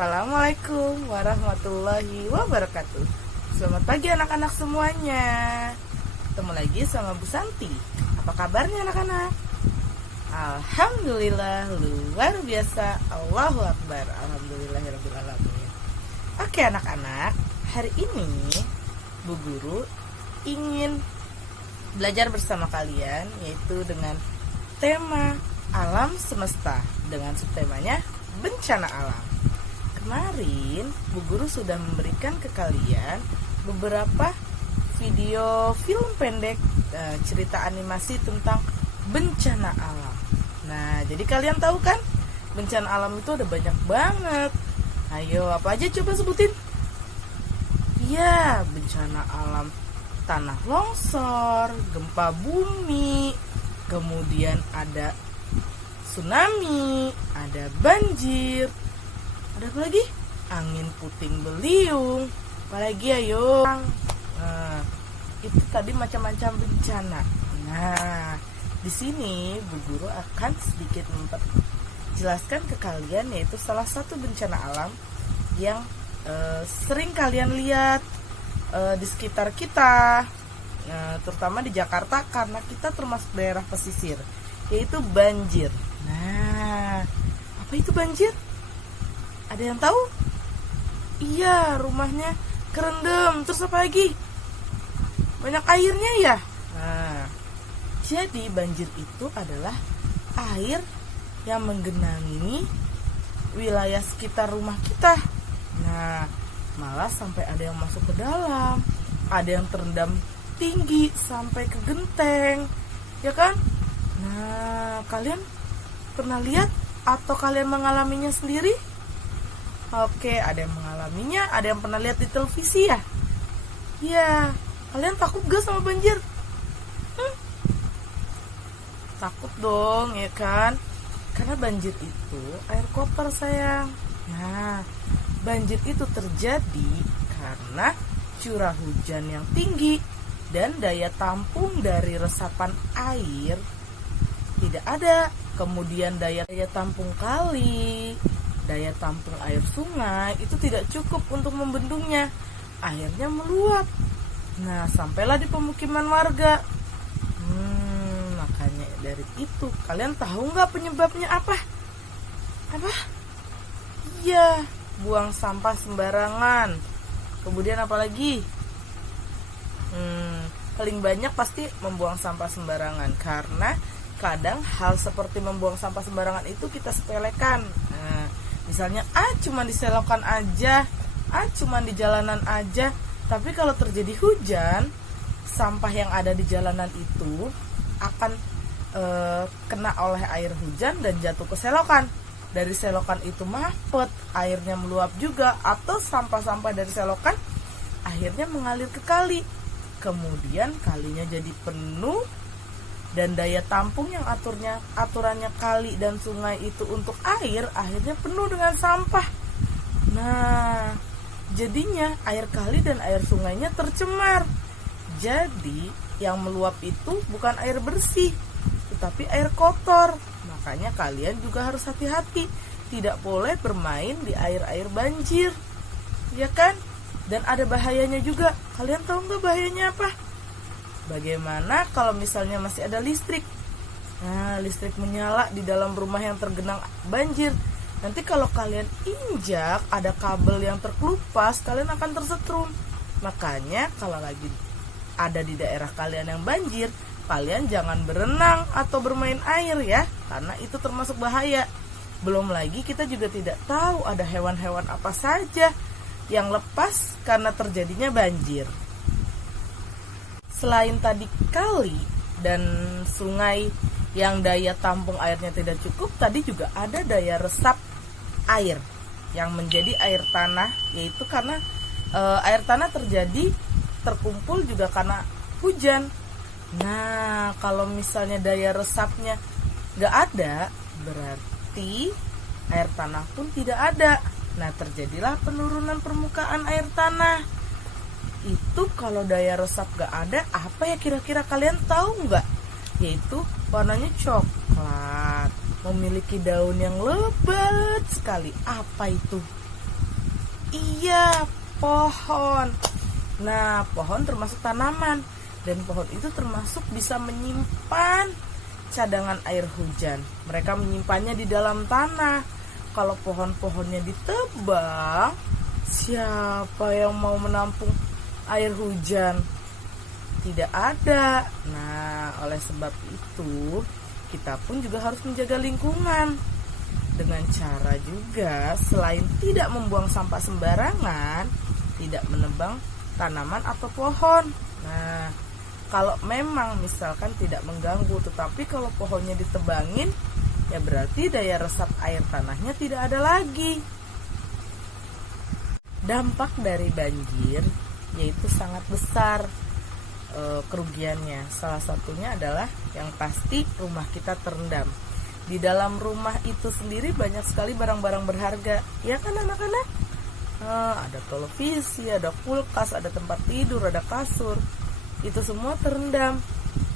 Assalamualaikum warahmatullahi wabarakatuh. Selamat pagi anak-anak semuanya. Ketemu lagi sama Bu Santi. Apa kabarnya anak-anak? Alhamdulillah luar biasa. Allahu Akbar. Alhamdulillahirrahmanirrahim. Oke anak-anak, hari ini Bu Guru ingin belajar bersama kalian, yaitu dengan tema alam semesta, dengan subtemanya bencana alam. Kemarin Bu Guru sudah memberikan ke kalian beberapa video film pendek cerita animasi tentang bencana alam. Nah, jadi kalian tahu kan, bencana alam itu ada banyak banget. Ayo, apa aja coba sebutin? Ya, bencana alam tanah longsor, gempa bumi, kemudian ada tsunami, ada banjir, ada apa lagi? Angin puting beliung. Apalagi ayo. Nah, itu tadi macam-macam bencana. Nah, di sini Bu Guru akan sedikit menjelaskan ke kalian, yaitu salah satu bencana alam yang sering kalian lihat di sekitar kita, terutama di Jakarta karena kita termasuk daerah pesisir, yaitu banjir. Nah, apa itu banjir? Ada yang tahu? Iya, rumahnya kerendam. Terus apa lagi? Banyak airnya ya? Nah, jadi banjir itu adalah air yang menggenangi wilayah sekitar rumah kita. Nah, malah sampai ada yang masuk ke dalam, ada yang terendam tinggi sampai ke genteng, ya kan? Nah, kalian pernah lihat atau kalian mengalaminya sendiri? Oke, ada yang mengalaminya, ada yang pernah lihat di televisi ya? Iya, kalian takut gak sama banjir? Takut dong, ya kan? Karena banjir itu air kotor sayang. Nah, banjir itu terjadi karena curah hujan yang tinggi dan daya tampung dari resapan air tidak ada. Kemudian daya tampung kali, daya tampung air sungai itu tidak cukup untuk membendungnya. Akhirnya meluap. Nah, sampailah di pemukiman warga. Makanya dari itu, kalian tahu nggak penyebabnya apa? Apa? Iya, buang sampah sembarangan. Kemudian apa lagi? Paling banyak pasti membuang sampah sembarangan, karena kadang hal seperti membuang sampah sembarangan itu kita sepelekan. Nah, misalnya cuma di selokan aja, cuma di jalanan aja. Tapi kalau terjadi hujan, sampah yang ada di jalanan itu akan kena oleh air hujan dan jatuh ke selokan. Dari selokan itu mapet, airnya meluap juga, atau sampah-sampah dari selokan akhirnya mengalir ke kali. Kemudian kalinya jadi penuh, dan daya tampung yang aturannya kali dan sungai itu untuk air akhirnya penuh dengan sampah. Nah, jadinya air kali dan air sungainya tercemar. Jadi yang meluap itu bukan air bersih, tetapi air kotor. Makanya kalian juga harus hati-hati, tidak boleh bermain di air-air banjir, ya kan? Dan ada bahayanya juga. Kalian tahu nggak bahayanya apa? Bagaimana kalau misalnya masih ada listrik? Nah, listrik menyala di dalam rumah yang tergenang banjir. Nanti kalau kalian injak ada kabel yang terkelupas, kalian akan tersetrum. Makanya kalau lagi ada di daerah kalian yang banjir, kalian jangan berenang atau bermain air ya, karena itu termasuk bahaya. Belum lagi kita juga tidak tahu ada hewan-hewan apa saja yang lepas karena terjadinya banjir. Selain tadi kali dan sungai yang daya tampung airnya tidak cukup, tadi juga ada daya resap air yang menjadi air tanah, yaitu karena air tanah terkumpul juga karena hujan. Nah, kalau misalnya daya resapnya nggak ada, berarti air tanah pun tidak ada. Nah, terjadilah penurunan permukaan air tanah. Itu kalau daya resap nggak ada, apa ya kira-kira kalian tahu nggak? Yaitu warnanya coklat, memiliki daun yang lebat sekali. Apa itu? Iya, pohon. Nah, pohon termasuk tanaman, dan pohon itu termasuk bisa menyimpan cadangan air hujan. Mereka menyimpannya di dalam tanah. Kalau pohon-pohonnya ditebang, siapa yang mau menampung air hujan? Tidak ada. Nah, oleh sebab itu, kita pun juga harus menjaga lingkungan. Dengan cara juga, selain tidak membuang sampah sembarangan, tidak menebang tanaman atau pohon. Nah, kalau memang misalkan tidak mengganggu, tetapi kalau pohonnya ditebangin, ya berarti daya resap air tanahnya tidak ada lagi. Dampak dari banjir yaitu sangat besar kerugiannya. Salah satunya adalah yang pasti rumah kita terendam. Di dalam rumah itu sendiri banyak sekali barang-barang berharga, ya kan anak-anak? Ada televisi, ada kulkas, ada tempat tidur, ada kasur. Itu semua terendam.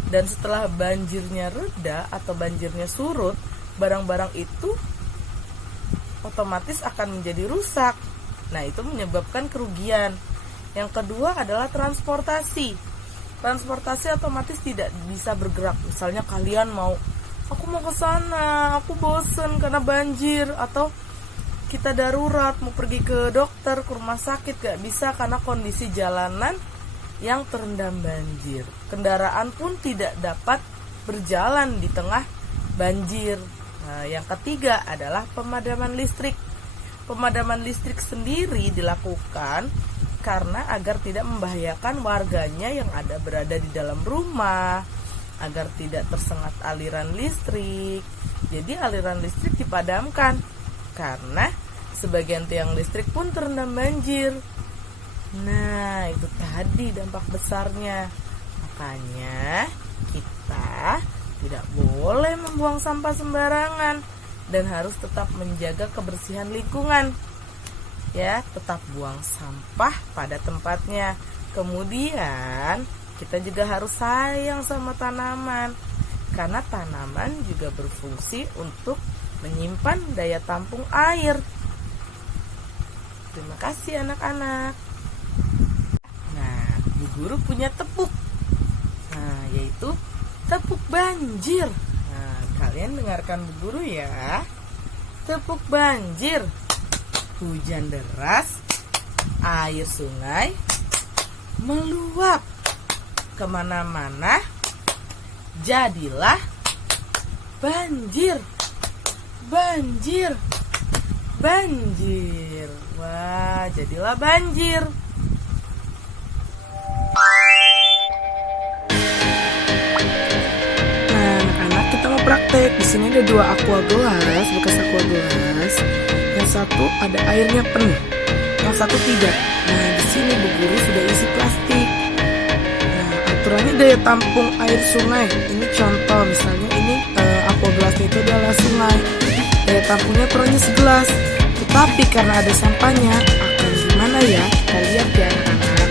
Dan setelah banjirnya reda atau banjirnya surut, barang-barang itu otomatis akan menjadi rusak. Nah, itu menyebabkan kerugian. Yang kedua adalah transportasi. Transportasi otomatis tidak bisa bergerak. Misalnya kalian aku mau ke sana, aku bosen karena banjir, atau kita darurat mau pergi ke dokter, ke rumah sakit, gak bisa karena kondisi jalanan yang terendam banjir. Kendaraan pun tidak dapat berjalan di tengah banjir. Nah, yang ketiga adalah pemadaman listrik. Pemadaman listrik sendiri dilakukan karena agar tidak membahayakan warganya yang berada di dalam rumah, agar tidak tersengat aliran listrik. Jadi aliran listrik dipadamkan karena sebagian tiang listrik pun terendam banjir. Nah, itu tadi dampak besarnya. Makanya kita tidak boleh membuang sampah sembarangan dan harus tetap menjaga kebersihan lingkungan. Ya, tetap buang sampah pada tempatnya. Kemudian kita juga harus sayang sama tanaman, karena tanaman juga berfungsi untuk menyimpan daya tampung air. Terima kasih anak-anak. Nah, Bu Guru punya tepuk. Nah, yaitu tepuk banjir. Nah, kalian dengarkan Bu Guru ya. Tepuk banjir. Hujan deras, air sungai meluap kemana-mana, jadilah banjir. Banjir, banjir. Wah, jadilah banjir. Nah, anak-anak, kita mau praktek. Di sini ada 2 aqua gelas, bekas aqua gelas. Yang satu ada airnya penuh, yang satu tidak. Nah, di sini Bu Guru sudah isi plastik. Nah, aturannya daya tampung air sungai. Ini contoh, misalnya ini aqua gelasnya itu adalah sungai. Daya tampungnya aturannya 11. Tetapi karena ada sampahnya, akan gimana ya? Kita lihat ya anak-anak.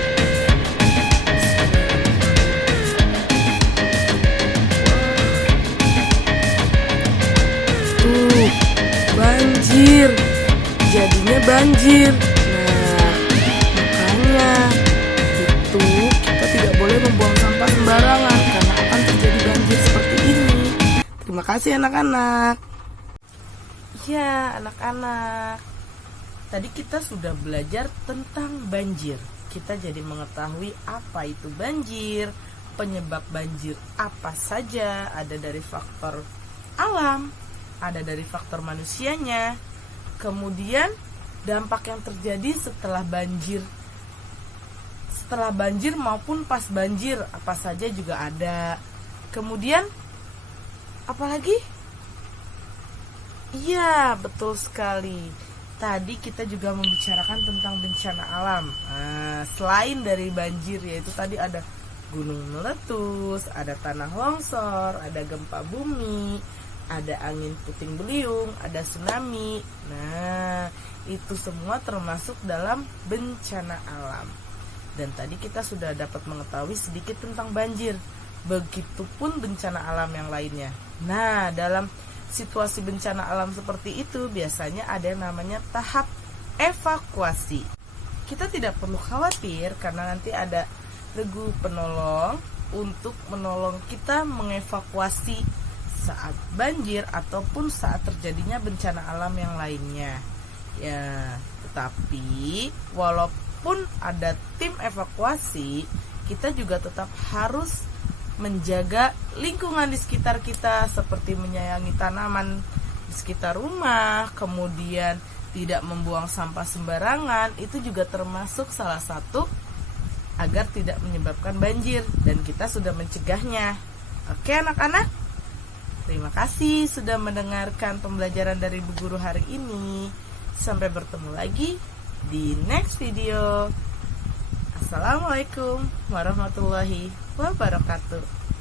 Tuh, banjir. Jadinya banjir. Nah, makanya itu kita tidak boleh membuang sampah sembarangan karena akan terjadi banjir seperti ini. Terima kasih anak-anak. Ya, anak-anak, tadi kita sudah belajar tentang banjir. Kita jadi mengetahui apa itu banjir, penyebab banjir apa saja, ada dari faktor alam, ada dari faktor manusianya. Kemudian dampak yang terjadi setelah banjir maupun pas banjir apa saja juga ada. Kemudian apalagi? Iya, betul sekali. Tadi kita juga membicarakan tentang bencana alam. Nah, selain dari banjir, yaitu tadi ada gunung meletus, ada tanah longsor, ada gempa bumi, ada angin puting beliung, ada tsunami. Nah, itu semua termasuk dalam bencana alam. Dan tadi kita sudah dapat mengetahui sedikit tentang banjir. Begitupun bencana alam yang lainnya. Nah, dalam situasi bencana alam seperti itu biasanya ada yang namanya tahap evakuasi. Kita tidak perlu khawatir karena nanti ada regu penolong untuk menolong kita mengevakuasi saat banjir ataupun saat terjadinya bencana alam yang lainnya. Ya, tetapi walaupun ada tim evakuasi, kita juga tetap harus menjaga lingkungan di sekitar kita seperti menyayangi tanaman di sekitar rumah, kemudian tidak membuang sampah sembarangan. Itu juga termasuk salah satu agar tidak menyebabkan banjir dan kita sudah mencegahnya. Oke anak-anak, terima kasih sudah mendengarkan pembelajaran dari Bu Guru hari ini. Sampai bertemu lagi di next video. Assalamualaikum warahmatullahi wabarakatuh.